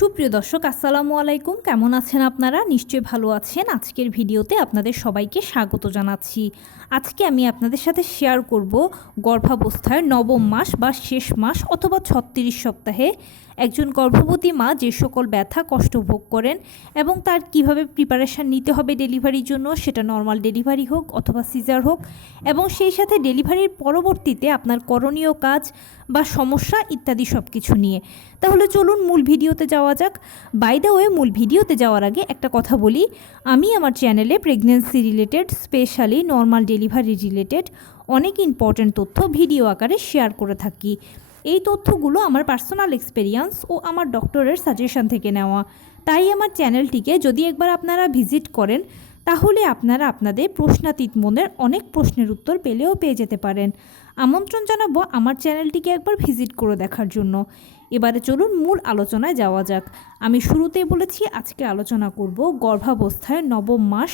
সুপ্রিয় দর্শক আসসালামু আলাইকুম, কেমন আছেন আপনারা? নিশ্চয়ই ভালো আছেন। আজকের ভিডিওতে আপনাদের সবাইকে স্বাগত জানাচ্ছি। আজকে আমি আপনাদের সাথে শেয়ার করব গর্ভাবস্থায় নবম মাস বা শেষ মাস অথবা 36 সপ্তাহে একজন গর্ভবতী মা যে সকল ব্যথা কষ্ট ভোগ করেন এবং তার কিভাবে প্রিপারেশান নিতে হবে ডেলিভারির জন্য, সেটা নর্মাল ডেলিভারি হোক অথবা সিজার হোক, এবং সেই সাথে ডেলিভারির পরবর্তীতে আপনার করণীয় কাজ বা সমস্যা ইত্যাদি সব কিছু নিয়ে। তাহলে চলুন মূল ভিডিওতে যাওয়া যাক। বাই দ্য ওয়ে, মূল ভিডিওতে যাওয়ার আগে একটা কথা বলি, আমি আমার চ্যানেলে pregnancy related, specially normal delivery related অনেক ইম্পর্ট্যান্ট তথ্য ভিডিও আকারে শেয়ার করে থাকি। এই তথ্যগুলো আমার পার্সোনাল এক্সপেরিয়েন্স ও আমার ডক্টরের সাজেশন থেকে নেওয়া। তাই আমার চ্যানেলটিকে যদি একবার আপনারা ভিজিট করেন, তাহলে আপনারা আপনাদের প্রশ্নাতীত মনের অনেক প্রশ্নের উত্তর পেয়ে যেতে পারেন। আমন্ত্রণ জানাবো আমার চ্যানেলটিকে একবার ভিজিট করে দেখার জন্য। এবারে চলুন মূল আলোচনায় যাওয়া যাক। আমি শুরুতেই বলেছি আজকে আলোচনা করব গর্ভাবস্থায় নবম মাস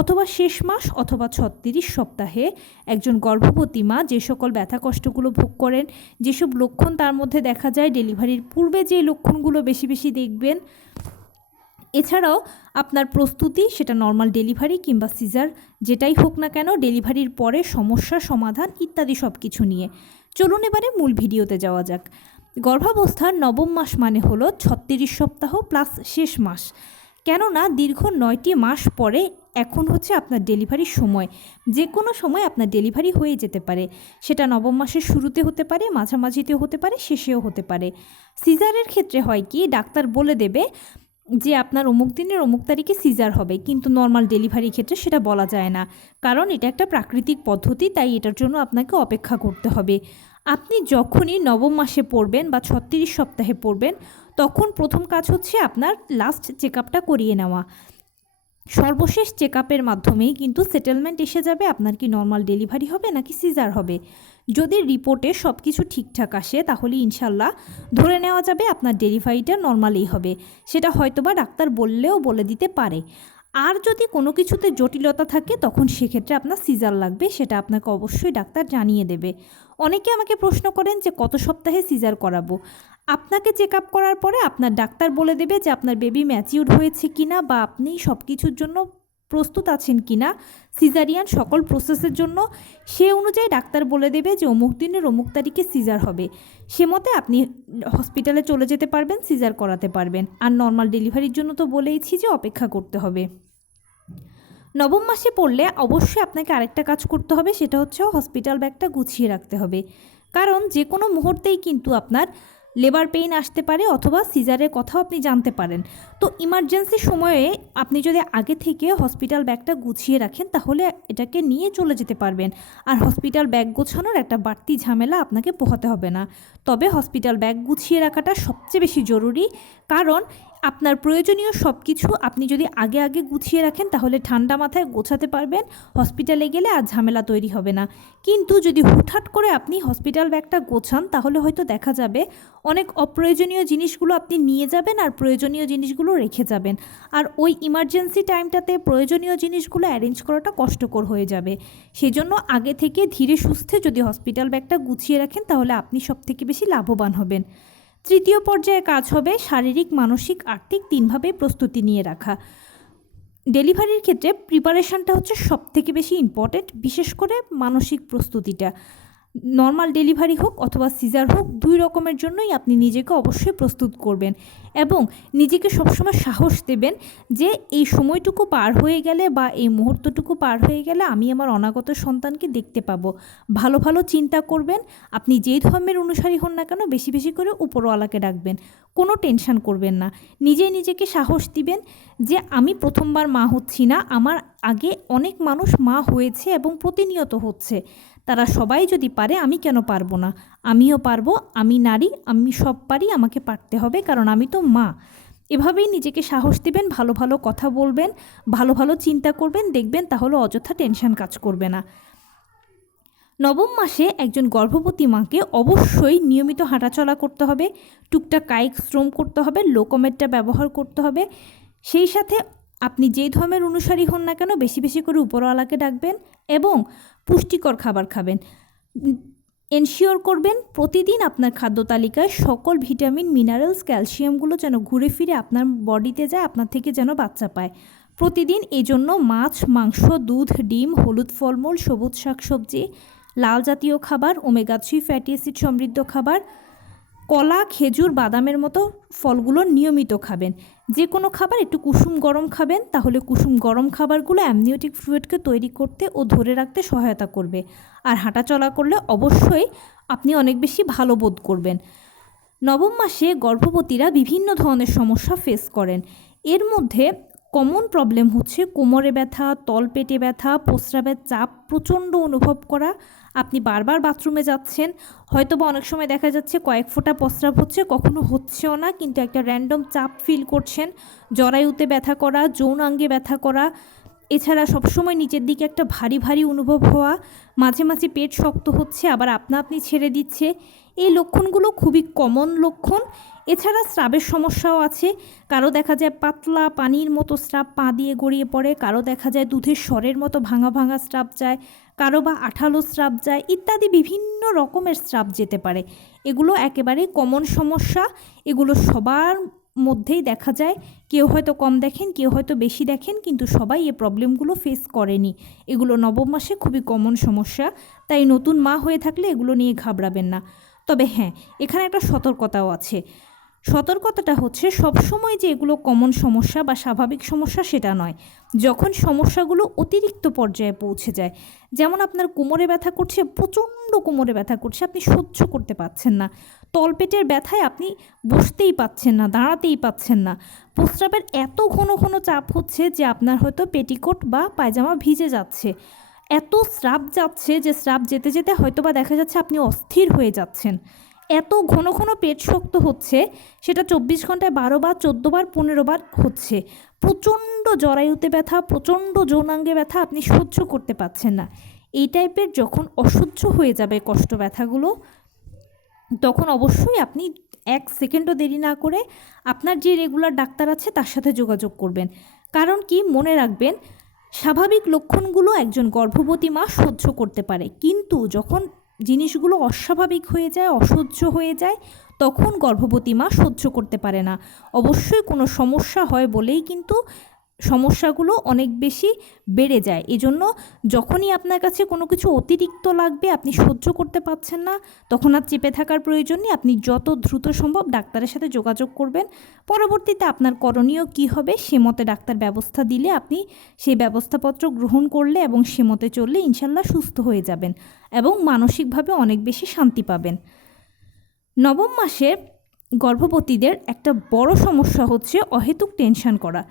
অথবা শেষ মাস অথবা 36 সপ্তাহে একজন গর্ভবতী মা যে সকল ব্যথা কষ্টগুলো ভোগ করেন, যেসব লক্ষণ তার মধ্যে দেখা যায়, ডেলিভারির পূর্বে যে লক্ষণগুলো বেশি বেশি দেখবেন, এছাড়াও আপনার প্রস্তুতি, সেটা নর্মাল ডেলিভারি কিংবা সিজার যেটাই হোক না কেন, ডেলিভারির পরে সমস্যা সমাধান ইত্যাদি সব কিছু নিয়ে। চলুন এবারে মূল ভিডিওতে যাওয়া যাক। গর্ভাবস্থার নবম মাস মানে হলো 36 সপ্তাহ প্লাস শেষ মাস। কেননা দীর্ঘ 9টি মাস পরে এখন হচ্ছে আপনার ডেলিভারির সময়। যে কোনো সময় আপনার ডেলিভারি হয়ে যেতে পারে, সেটা নবম মাসের শুরুতে হতে পারে, মাঝামাঝিতেও হতে পারে, শেষেও হতে পারে। সিজারের ক্ষেত্রে হয় কি, ডাক্তার বলে দেবে যে আপনার অমুক দিনের অমুক তারিখে সিজার হবে, কিন্তু নর্মাল ডেলিভারির ক্ষেত্রে সেটা বলা যায় না, কারণ এটা একটা প্রাকৃতিক পদ্ধতি, তাই এটার জন্য আপনাকে অপেক্ষা করতে হবে। আপনি যখনই নবম মাসে পড়বেন বা 36 সপ্তাহে পড়বেন, তখন প্রথম কাজ হচ্ছে আপনার লাস্ট চেক আপটা করিয়ে নেওয়া। সর্বশেষ চেক আপের মাধ্যমেই কিন্তু সেটেলমেন্ট এসে যাবে আপনার কি নর্মাল ডেলিভারি হবে নাকি সিজার হবে। যদি রিপোর্টে সব কিছু ঠিকঠাক আসে, তাহলে ইনশাল্লাহ ধরে নেওয়া যাবে আপনার ডেলিভারিটা নর্মালেই হবে। সেটা হয়তোবা ডাক্তার বললেও বলে দিতে পারে। আর যদি কোনো কিছুতে জটিলতা থাকে, তখন সেক্ষেত্রে আপনার সিজার লাগবে, সেটা আপনাকে অবশ্যই ডাক্তার জানিয়ে দেবে। অনেকে আমাকে প্রশ্ন করেন যে কত সপ্তাহে সিজার করাবো। আপনাকে চেক আপ করার পরে আপনার ডাক্তার বলে দেবে যে আপনার বেবি ম্যাচিউর হয়েছে কিনা বা আপনি সব কিছুর জন্য প্রস্তুত আছেন কিনা, সিজারিয়ান সকল প্রসেসের জন্য। সে অনুযায়ী ডাক্তার বলে দেবে যে অমুক দিনের অমুক তারিখে সিজার হবে। সে মতে আপনি হসপিটালে চলে যেতে পারবেন, সিজার করাতে পারবেন। আর নর্মাল ডেলিভারির জন্য তো বলেইছি যে অপেক্ষা করতে হবে। নবম মাসে পড়লে অবশ্যই আপনাকে আরেকটা কাজ করতে হবে, সেটা হচ্ছে হসপিটাল ব্যাগটা গুছিয়ে রাখতে হবে। কারণ যে কোনো মুহূর্তেই কিন্তু আপনার লেবার পেইন আসতে পারে অথবা সিজারের কথাও আপনি জানতে পারেন। তো ইমার্জেন্সি সময়ে আপনি যদি আগে থেকে হসপিটাল ব্যাগটা গুছিয়ে রাখেন, তাহলে এটাকে নিয়ে চলে যেতে পারবেন। আর হসপিটাল ব্যাগ গোছানোর একটা বাড়তি ঝামেলা আপনাকে পোহাতে হবে না। তবে হসপিটাল ব্যাগ গুছিয়ে রাখাটা সবচেয়ে বেশি জরুরি, কারণ আপনার প্রয়োজনীয় সব কিছু আপনি যদি আগে আগে গুছিয়ে রাখেন, তাহলে ঠান্ডা মাথায় গোছাতে পারবেন, হসপিটালে গেলে আর ঝামেলা তৈরি হবে না। কিন্তু যদি হুটহাট করে আপনি হসপিটাল ব্যাগটা গোছান, তাহলে হয়তো দেখা যাবে অনেক অপ্রয়োজনীয় জিনিসগুলো আপনি নিয়ে যাবেন আর প্রয়োজনীয় জিনিসগুলো রেখে যাবেন। আর ওই ইমার্জেন্সি টাইমটাতে প্রয়োজনীয় জিনিসগুলো অ্যারেঞ্জ করাটা কষ্টকর হয়ে যাবে। সেজন্য আগে থেকে ধীরে সুস্থে যদি হসপিটাল ব্যাগটা গুছিয়ে রাখেন, তাহলে আপনি সবথেকে বেশি লাভবান হবেন। তৃতীয় পর্যায়ে কাজ হবে শারীরিক, মানসিক, আর্থিক তিনভাবে প্রস্তুতি নিয়ে রাখা। ডেলিভারির ক্ষেত্রে প্রিপারেশানটা হচ্ছে সবথেকে বেশি ইম্পর্ট্যান্ট, বিশেষ করে মানসিক প্রস্তুতিটা। নর্মাল ডেলিভারি হোক অথবা সিজার হোক, দুই রকমের জন্যই আপনি নিজেকে অবশ্যই প্রস্তুত করবেন এবং নিজেকে সবসময় সাহস দেবেন যে এই সময়টুকু পার হয়ে গেলে বা এই মুহূর্তটুকু পার হয়ে গেলে আমি আমার অনাগত সন্তানকে দেখতে পাবো। ভালো ভালো চিন্তা করবেন। আপনি যেই ধর্মের অনুসারী হন না কেন, বেশি বেশি করে উপরওয়ালাকে ডাকবেন। কোনো টেনশন করবেন না। নিজেকে সাহস দিবেন যে আমি প্রথমবার মা হচ্ছি না, আমার আগে অনেক মানুষ মা হয়েছে এবং প্রতিনিয়ত হচ্ছে। তারা সবাই যদি পারে, আমি কেন পারবো না? আমিও পারবো, আমি নারী, আমি সব পারি, আমাকে পারতে হবে, কারণ আমি তো মা। এভাবেই নিজেকে সাহস দিবেন, ভালো ভালো কথা বলবেন, ভালো ভালো চিন্তা করবেন, দেখবেন তাহলে অযথা টেনশন কাজ করবে না। নবম মাসে একজন গর্ভবতী মাকে অবশ্যই নিয়মিত হাঁটাচলা করতে হবে, টুকটাক কায়িক শ্রম করতে হবে, লোকোমেটটা ব্যবহার করতে হবে। সেই সাথে আপনি যেই ধর্মের অনুসারী হন না কেন, বেশি বেশি করে উপরওয়ালাকে ডাকবেন এবং পুষ্টিকর খাবার খাবেন। এনশিওর করবেন প্রতিদিন আপনার খাদ্য তালিকায় সকল ভিটামিন, মিনারেলস, ক্যালসিয়ামগুলো যেন ঘুরে ফিরে আপনার বডিতে যায়, আপনার থেকে যেন বাচ্চা পায় প্রতিদিন। এই জন্য মাছ, মাংস, দুধ, ডিম, হলুদ ফলমূল, সবুজ শাকসবজি, লাল জাতীয় খাবার, ওমেগা-3 ফ্যাটি অ্যাসিড সমৃদ্ধ খাবার, কলা, খেজুর, বাদামের মতো ফলগুলো নিয়মিত খাবেন। যে কোনো খাবার একটু কুসুম গরম খাবেন, তাহলে কুসুম গরম খাবারগুলো অ্যামনিওটিক ফ্লুইডকে তৈরি করতে ও ধরে রাখতে সহায়তা করবে। আর হাঁটাচলা করলে অবশ্যই আপনি অনেক বেশি ভালো বোধ করবেন। নবম মাসে গর্ভবতীরা বিভিন্ন ধরনের সমস্যা ফেস করেন। এর মধ্যে কমন প্রবলেম হচ্ছে কোমরে ব্যথা, তলপেটে ব্যথা, প্রস্রাবের চাপ প্রচণ্ড অনুভব করা। আপনি বারবার বাথরুমে যাচ্ছেন, হয়তো বা অনেক সময় দেখা যাচ্ছে কয়েক ফোঁটা প্রস্রাব হচ্ছে, কখনো হচ্ছেও না, কিন্তু একটা র্যান্ডম চাপ ফিল করছেন। জরায়ুতে ব্যথা করা, যৌনাঙ্গে ব্যথা করা, এছাড়া সবসময় নিচের দিকে একটা ভারী ভারী অনুভব হওয়া, মাঝে মাঝে পেট শক্ত হচ্ছে আবার আপনা আপনি ছেড়ে দিচ্ছে। এই লক্ষণগুলো খুবই কমন লক্ষণ। এছাড়া স্রাবের সমস্যাও আছে। কারো দেখা যায় পাতলা পানির মতো স্রাব পা দিয়ে গড়িয়ে পড়ে, কারো দেখা যায় দুধের স্বরের মতো ভাঙা ভাঙা স্রাব যায়, কারো বা আঠালো স্রাব যায়, ইত্যাদি বিভিন্ন রকমের স্রাব যেতে পারে। এগুলো একেবারেই কমন সমস্যা। এগুলো সবার মধ্যেই দেখা যায়। কেউ হয়তো কম দেখেন, কেউ হয়তো বেশি দেখেন, কিন্তু সবাই এই প্রবলেমগুলো ফেস করেনি। এগুলো নবম মাসে খুবই কমন সমস্যা। তাই নতুন মা হয়ে থাকলে এগুলো নিয়ে ঘাবড়াবেন না। তবে হ্যাঁ, এখানে একটা সতর্কতাও আছে। সতর্কতাটা হচ্ছে সবসময় যে এগুলো কমন সমস্যা বা স্বাভাবিক সমস্যা সেটা নয়। যখন সমস্যাগুলো অতিরিক্ত পর্যায়ে পৌঁছে যায়, যেমন আপনার কোমরে ব্যথা করছে, প্রচণ্ড কোমরে ব্যথা করছে, আপনি সহ্য করতে পারছেন না, তলপেটের ব্যথায় আপনি বসতেই পাচ্ছেন না, দাঁড়াতেই পাচ্ছেন না, প্রস্রাবের এত ঘন ঘন চাপ হচ্ছে যে আপনার হয়তো পেটিকোট বা পায়জামা ভিজে যাচ্ছে, এত স্রাব যাচ্ছে যে স্রাব যেতে যেতে হয়তো বা দেখা যাচ্ছে আপনি অস্থির হয়ে যাচ্ছেন, এত ঘন ঘন পেট শক্ত হচ্ছে, সেটা 24 ঘন্টায় 12 বার, 14 বার, 15 বার হচ্ছে, প্রচণ্ড জরায়ুতে ব্যথা, প্রচণ্ড যৌনাঙ্গে ব্যথা, আপনি সহ্য করতে পারছেন না। এই টাইপের যখন অসহ্য হয়ে যাবে কষ্ট ব্যথাগুলো, তখন অবশ্যই আপনি 1 সেকেন্ডও দেরি না করে আপনার যে রেগুলার ডাক্তার আছে তার সাথে যোগাযোগ করবেন। কারণ কি, মনে রাখবেন, স্বাভাবিক লক্ষণগুলো একজন গর্ভবতী মা সহ্য করতে পারে, কিন্তু যখন জিনিসগুলো অস্বাভাবিক হয়ে যায়, অসহ্য হয়ে যায়, তখন গর্ভবতী মা সহ্য করতে পারে না। অবশ্যই কোনো সমস্যা হয় বলেই কিন্তু সমস্যাগুলো অনেক বেশি বেড়ে যায়। এজন্য যখনই আপনার কাছে কোনো কিছু অতিরিক্ত লাগবে, আপনি সহ্য করতে পারছেন না, তখন আর চেপে থাকার প্রয়োজন নেই। আপনি যত দ্রুত সম্ভব ডাক্তারের সাথে যোগাযোগ করবেন। পরবর্তীতে আপনার করণীয় কী হবে সে মতে ডাক্তার ব্যবস্থা দিলে আপনি সেই ব্যবস্থাপত্র গ্রহণ করলে এবং সে মতে চললে ইনশাল্লাহ সুস্থ হয়ে যাবেন এবং মানসিকভাবে অনেক বেশি শান্তি পাবেন। নবম মাসে গর্ভবতীদের একটা বড় সমস্যা হচ্ছে অহেতুক টেনশন করা।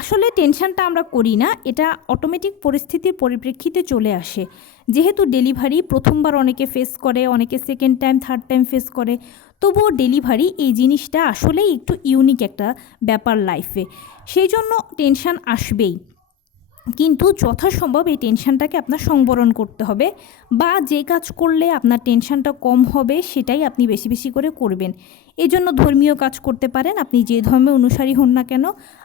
আসলে টেনশনটা আমরা করি না, এটা অটোমেটিক পরিস্থিতির পরিপ্রেক্ষিতে চলে আসে। যেহেতু ডেলিভারি প্রথমবার অনেকে ফেস করে, অনেকে second time, third time face করে, তবুও ডেলিভারি এই জিনিসটা আসলেই একটু ইউনিক একটা ব্যাপার লাইফে, সেই জন্য টেনশন আসবেই। কিন্তু যথাসম্ভব এই টেনশনটাকে আপনার সংবরণ করতে হবে, বা যে কাজ করলে আপনার টেনশনটা কম হবে সেটাই আপনি বেশি বেশি করে করবেন। এই জন্য ধর্মীয় কাজ করতে পারেন, আপনি যে ধর্মে অনুসারী হন না কেন।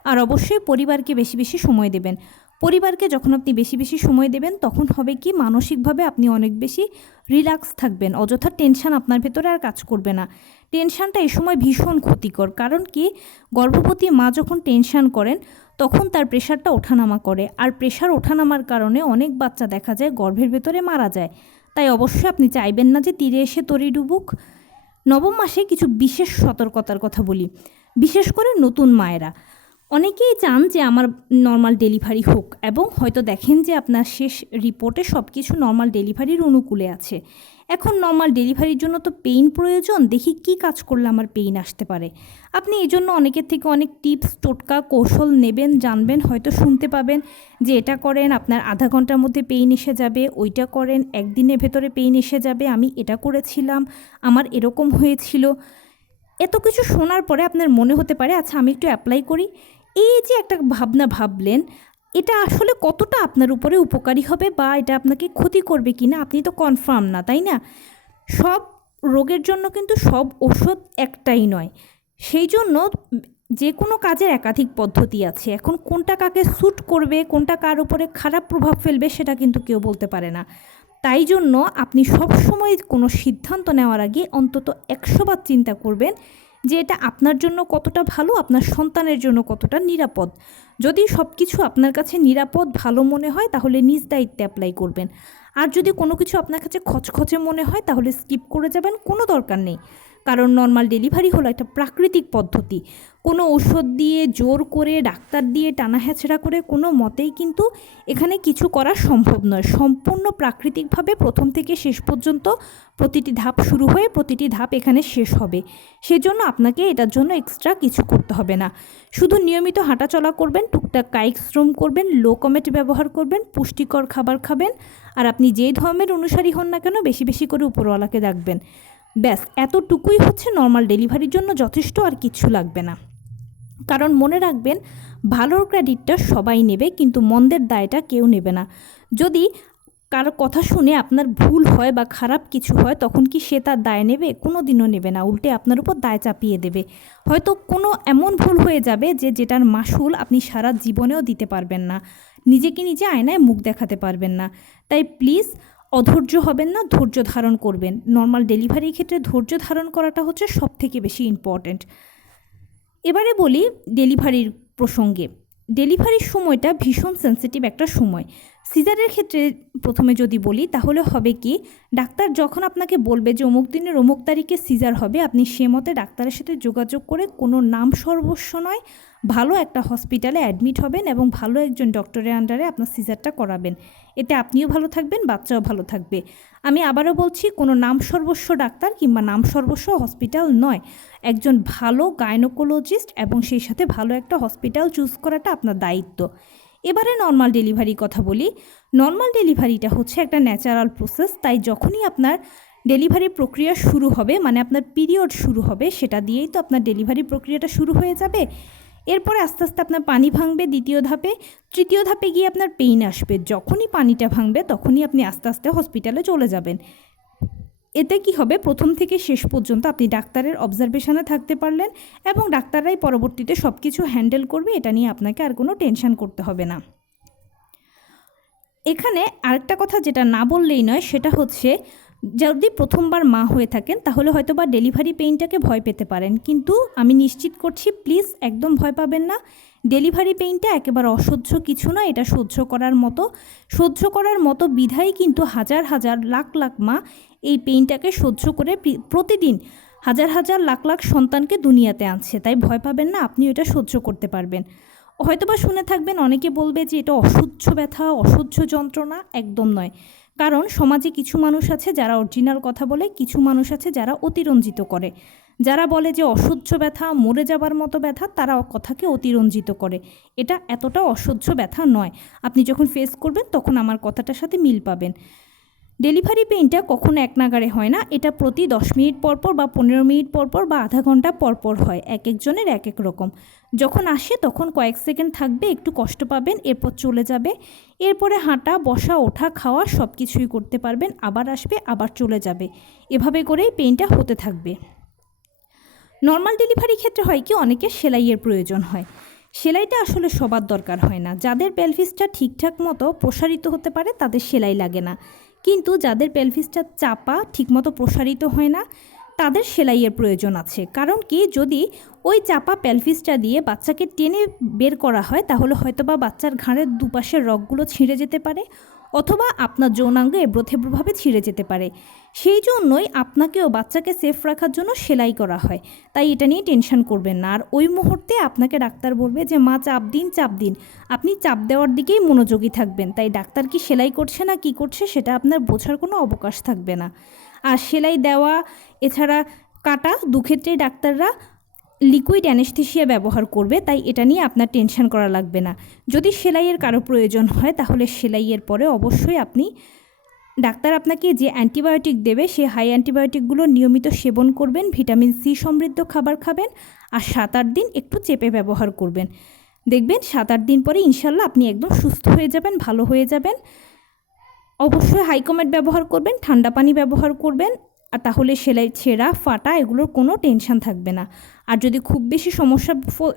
আর অবশ্যই পরিবারকে বেশি বেশি সময় দেবেন। পরিবারকে যখন আপনি বেশি বেশি সময় দেবেন, তখন হবে কি, মানসিকভাবে আপনি অনেক বেশি রিল্যাক্স থাকবেন, অযথা টেনশন আপনার ভেতরে আর কাজ করবে না। টেনশনটা এই সময় ভীষণ ক্ষতিকর, কারণ কি, গর্ভবতী মা যখন টেনশন করেন তখন তার প্রেশারটা ওঠানামা করে, আর প্রেশার ওঠানামার কারণে অনেক বাচ্চা দেখা যায় গর্ভের ভেতরে মারা যায়। তাই অবশ্যই আপনি চাইবেন না যে তীরে এসে তরি ডুবুক। নবম মাসে কিছু বিশেষ সতর্কতার কথা বলি। বিশেষ করে নতুন মায়েরা অনেকেই চান যে আমার নর্মাল ডেলিভারি হোক, এবং হয়তো দেখেন যে আপনার শেষ রিপোর্টে সব কিছু নর্মাল ডেলিভারির অনুকূলে আছে। এখন নর্মাল ডেলিভারির জন্য তো পেইন প্রয়োজন, দেখি কি কাজ করলে আমার পেইন আসতে পারে। আপনি এই জন্য অনেকের থেকে অনেক টিপস, টোটকা, কৌশল নেবেন, জানবেন, হয়তো শুনতে পাবেন যে এটা করেন আপনার আধা ঘন্টার মধ্যে পেইন এসে যাবে, ওইটা করেন একদিনের ভেতরে পেইন এসে যাবে, আমি এটা করেছিলাম, আমার এরকম হয়েছিল। এত কিছু শোনার পরে আপনার মনে হতে পারে আচ্ছা আমি একটু অ্যাপ্লাই করি। এই যে একটা ভাবনা ভাবলেন, এটা আসলে কতটা আপনার উপরে উপকারী হবে বা এটা আপনাকে ক্ষতি করবে কি না আপনি তো কনফার্ম না, তাই না? সব রোগের জন্য কিন্তু সব ওষুধ একটাই নয়। সেই জন্য যে কোনো কাজের একাধিক পদ্ধতি আছে। এখন কোনটা কাকে স্যুট করবে, কোনটা কার উপরে খারাপ প্রভাব ফেলবে সেটা কিন্তু কেউ বলতে পারে না। তাই জন্য আপনি সবসময় কোনো সিদ্ধান্ত নেওয়ার আগে অন্তত 100 বার চিন্তা করবেন যে এটা আপনার জন্য কতটা ভালো, আপনার সন্তানের জন্য কতটা নিরাপদ। যদি সব কিছু আপনার কাছে নিরাপদ ভালো মনে হয় তাহলে নিজ দায়িত্বে অ্যাপ্লাই করবেন। আর যদি কোনো কিছু আপনার কাছে খচখচে মনে হয় তাহলে স্কিপ করে যাবেন, কোনো দরকার নেই। কারণ নর্মাল ডেলিভারি হলো একটা প্রাকৃতিক পদ্ধতি। কোনো ওষুধ দিয়ে, জোর করে, ডাক্তার দিয়ে, টানা হেঁচড়া করে কোনো মতেই কিন্তু এখানে কিছু করা সম্ভব নয়। সম্পূর্ণ প্রাকৃতিকভাবে প্রথম থেকে শেষ পর্যন্ত প্রতিটি ধাপ শুরু হয়ে প্রতিটি ধাপ এখানে শেষ হবে। সেজন্য আপনাকে এটার জন্য এক্সট্রা কিছু করতে হবে না। শুধু নিয়মিত হাঁটাচলা করবেন, টুকটাক কায়িক শ্রম করবেন, লো কমেট ব্যবহার করবেন, পুষ্টিকর খাবার খাবেন, আর আপনি যেই ধর্মের অনুসারী হন না কেন বেশি বেশি করে উপরওয়ালাকে ডাকবেন। ব্যাস এতটুকুই হচ্ছে নর্মাল ডেলিভারির জন্য যথেষ্ট, আর কিচ্ছু লাগবে না। কারণ মনে রাখবেন, ভালোর ক্রেডিটটা সবাই নেবে কিন্তু মন্দের দায়টা কেউ নেবে না। যদি কারো কথা শুনে আপনার ভুল হয় বা খারাপ কিছু হয় তখন কি সে তার দায় নেবে? কোনো দিনও নেবে না, উল্টে আপনার উপর দায় চাপিয়ে দেবে। হয়তো কোনো এমন ভুল হয়ে যাবে যেটার মাসুল আপনি সারা জীবনেও দিতে পারবেন না, নিজেকে নিজে আয়নায় মুখ দেখাতে পারবেন না। তাই প্লিজ অধৈর্য হবেন না, ধৈর্য ধারণ করবেন। নর্মাল ডেলিভারির ক্ষেত্রে ধৈর্য ধারণ করাটা হচ্ছে সবথেকে বেশি ইম্পর্ট্যান্ট। এবারে বলি ডেলিভারির প্রসঙ্গে। ডেলিভারির সময়টা ভীষণ সেন্সিটিভ একটা সময়। সিজারের ক্ষেত্রে প্রথমে যদি বলি তাহলে হবে কি, ডাক্তার যখন আপনাকে বলবে যে অমুক দিনের অমুক তারিখে সিজার হবে, আপনি সে মতে ডাক্তারের সাথে যোগাযোগ করে কোনো নাম সর্বস্ব নয় ভালো একটা হসপিটালে অ্যাডমিট হবেন এবং ভালো একজন ডক্টরের আন্ডারে আপনার সিজারটা করাবেন। এতে আপনিও ভালো থাকবেন, বাচ্চাও ভালো থাকবে। আমি আবারও বলছি, কোনো নাম সর্বস্ব ডাক্তার কিংবা নাম সর্বস্ব হসপিটাল নয়, একজন ভালো গাইনোকোলজিস্ট এবং সেই সাথে ভালো একটা হসপিটাল চুজ করাটা আপনার দায়িত্ব। এবারে নর্মাল ডেলিভারির কথা বলি। নর্মাল ডেলিভারিটা হচ্ছে একটা ন্যাচারাল প্রসেস। তাই যখনই আপনার ডেলিভারি প্রক্রিয়া শুরু হবে, মানে আপনার পিরিয়ড শুরু হবে, সেটা দিয়েই তো আপনার ডেলিভারি প্রক্রিয়াটা শুরু হয়ে যাবে। এরপরে আস্তে আস্তে আপনার পানি ভাঙবে দ্বিতীয় ধাপে, তৃতীয় ধাপে গিয়ে আপনার পেইন আসবে। যখনই পানিটা ভাঙবে তখনই আপনি আস্তে আস্তে হসপিটালে চলে যাবেন। এতে কি হবে, প্রথম থেকে শেষ পর্যন্ত আপনি ডাক্তারের অবজারভেশনে থাকতে পারলেন এবং ডাক্তাররাই পরবর্তীতে সব কিছু হ্যান্ডেল করবে। এটা নিয়ে আপনাকে আর কোনো টেনশন করতে হবে না। এখানে আরেকটা কথা যেটা না বললেই নয়, সেটা হচ্ছে যদি প্রথমবার মা হয়ে থাকেন তাহলে হয়তো বা ডেলিভারি পেইনটাকে ভয় পেতে পারেন, কিন্তু আমি নিশ্চিত করছি প্লিজ একদম ভয় পাবেন না। ডেলিভারি পেইনটা একেবারে অসহ্য কিছু না, এটা সহ্য করার মতো বিধায় কিন্তু হাজার হাজার লাখ লাখ মা এই পেইনটাকে সহ্য করে প্রতিদিন হাজার হাজার লাখ লাখ সন্তানকে দুনিয়াতে আনছে। তাই ভয় পাবেন না, আপনি এটা সহ্য করতে পারবেন। হয়তোবা শুনে থাকবেন অনেকে বলবে যে এটা অসহ্য ব্যথা, অসহ্য যন্ত্রণা। একদম নয়। কারণ সমাজে কিছু মানুষ আছে যারা অরিজিনাল কথা বলে, কিছু মানুষ আছে যারা অতিরঞ্জিত করে। যারা বলে যে অসহ্য ব্যথা, মরে যাবার মতো ব্যথা, তারা কথাকে অতিরঞ্জিত করে। এটা এতটা অসহ্য ব্যথা নয়। আপনি যখন ফেস করবেন তখন আমার কথাটার সাথে মিল পাবেন। ডেলিভারি পেইনটা কখনো এক নাগাড়ে হয় না, এটা প্রতি 10 মিনিট পরপর বা 15 মিনিট পরপর বা আধা ঘন্টা পরপর হয়। এক একজনের এক এক রকম। যখন আসে তখন কয়েক সেকেন্ড থাকবে, একটু কষ্ট পাবেন, এরপর চলে যাবে। এরপরে হাঁটা, বসা, ওঠা, খাওয়া সব কিছুই করতে পারবেন। আবার আসবে, আবার চলে যাবে। এভাবে করেই পেইনটা হতে থাকবে। নর্মাল ডেলিভারি ক্ষেত্রে হয় কি, অনেকের সেলাইয়ের প্রয়োজন হয়। সেলাইটা আসলে সবার দরকার হয় না। যাদের পেলভিসটা ঠিকঠাক মতো প্রসারিত হতে পারে তাদের সেলাই লাগে না, কিন্তু যাদের পেলভিসটা চাপা, ঠিকমতো প্রসারিত হয় না, তাদের সেলাইয়ের প্রয়োজন আছে। কারণ কি, যদি ওই চাপা পেলভিসটা দিয়ে বাচ্চাকে টেনে বের করা হয় তাহলে হয়তোবা বাচ্চার ঘাড়ের দুপাশের রগগুলো ছিঁড়ে যেতে পারে, অথবা আপনার যৌনাঙ্গ এবড়োথেবড়োভাবে ছিঁড়ে যেতে পারে। সেই জন্যই আপনাকেও বাচ্চাকে সেফ রাখার জন্য সেলাই করা হয়। তাই এটা নিয়ে টেনশন করবেন না। আর ওই মুহূর্তে আপনাকে ডাক্তার বলবে যে মা চাপ দিন, আপনি চাপ দেওয়ার দিকেই মনোযোগী থাকবেন। তাই ডাক্তার কি সেলাই করছে না কি করছে সেটা আপনার বোঝার কোনো অবকাশ থাকবে না। আর সেলাই দেওয়া এছাড়া কাটা দুক্ষেত্রেই ডাক্তাররা লিকুইড অ্যানেস্থেসিয়া ব্যবহার করবে। তাই এটা নিয়ে আপনার টেনশন করা লাগবে না। যদি সেলাইয়ের কারো প্রয়োজন হয় তাহলে সেলাইয়ের পরে অবশ্যই ডাক্তার আপনাকে যে অ্যান্টিবায়োটিক দেবে সেই হাই অ্যান্টিবায়োটিকগুলো নিয়মিত সেবন করবেন, ভিটামিন সি সমৃদ্ধ খাবার খাবেন, আর 7-8 দিন একটু চেপে ব্যবহার করবেন। দেখবেন 7-8 দিন পরে ইনশাল্লাহ আপনি একদম সুস্থ হয়ে যাবেন, ভালো হয়ে যাবেন। অবশ্যই হাইকমেট ব্যবহার করবেন, ঠান্ডা পানি ব্যবহার করবেন, আর তাহলে সেলাই ছেঁড়া ফাটা এগুলোর কোনো টেনশন থাকবে না। আর যদি খুব বেশি সমস্যা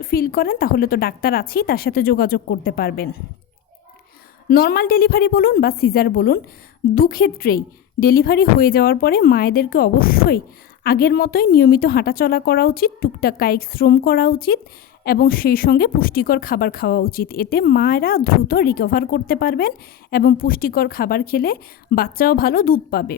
ফিল করেন তাহলে তো ডাক্তার আছেই, তার সাথে যোগাযোগ করতে পারবেন। নর্মাল ডেলিভারি বলুন বা সিজার বলুন, দুক্ষেত্রেই ডেলিভারি হয়ে যাওয়ার পরে মায়েদেরকে অবশ্যই আগের মতোই নিয়মিত হাঁটাচলা করা উচিত, টুকটাক কায়িক শ্রম করা উচিত এবং সেই সঙ্গে পুষ্টিকর খাবার খাওয়া উচিত। এতে মায়েরা দ্রুত রিকভার করতে পারবেন এবং পুষ্টিকর খাবার খেলে বাচ্চাও ভালো দুধ পাবে।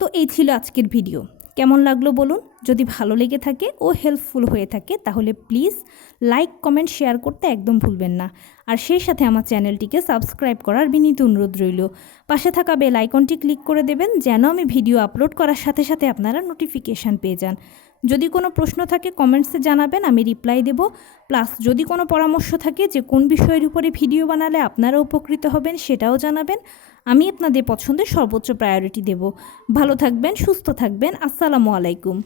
তো এই ছিল আজকের ভিডিও। কেমন লাগলো বলুন? যদি ভালো লেগে থাকে ও হেল্পফুল হয়ে থাকে তাহলে প্লিজ লাইক, কমেন্ট, শেয়ার করতে একদম ভুলবেন না। আর সেই সাথে আমার চ্যানেলটিকে সাবস্ক্রাইব করার বিনীত অনুরোধ রইল। পাশে থাকা বেল আইকনটি ক্লিক করে দেবেন যেন আমি ভিডিও আপলোড করার সাথে সাথে আপনারা নোটিফিকেশান পেয়ে যান। যদি কোনো প্রশ্ন থাকে কমেন্টসে জানাবেন, আমি রিপ্লাই দেব। প্লাস যদি কোনো পরামর্শ থাকে যে কোন বিষয়ের উপরে ভিডিও বানালে আপনারা উপকৃত হবেন সেটাও জানাবেন। আমি আপনাদের পছন্দের সর্বোচ্চ প্রায়োরিটি দেব। ভালো থাকবেন, সুস্থ থাকবেন। আসসালামু আলাইকুম।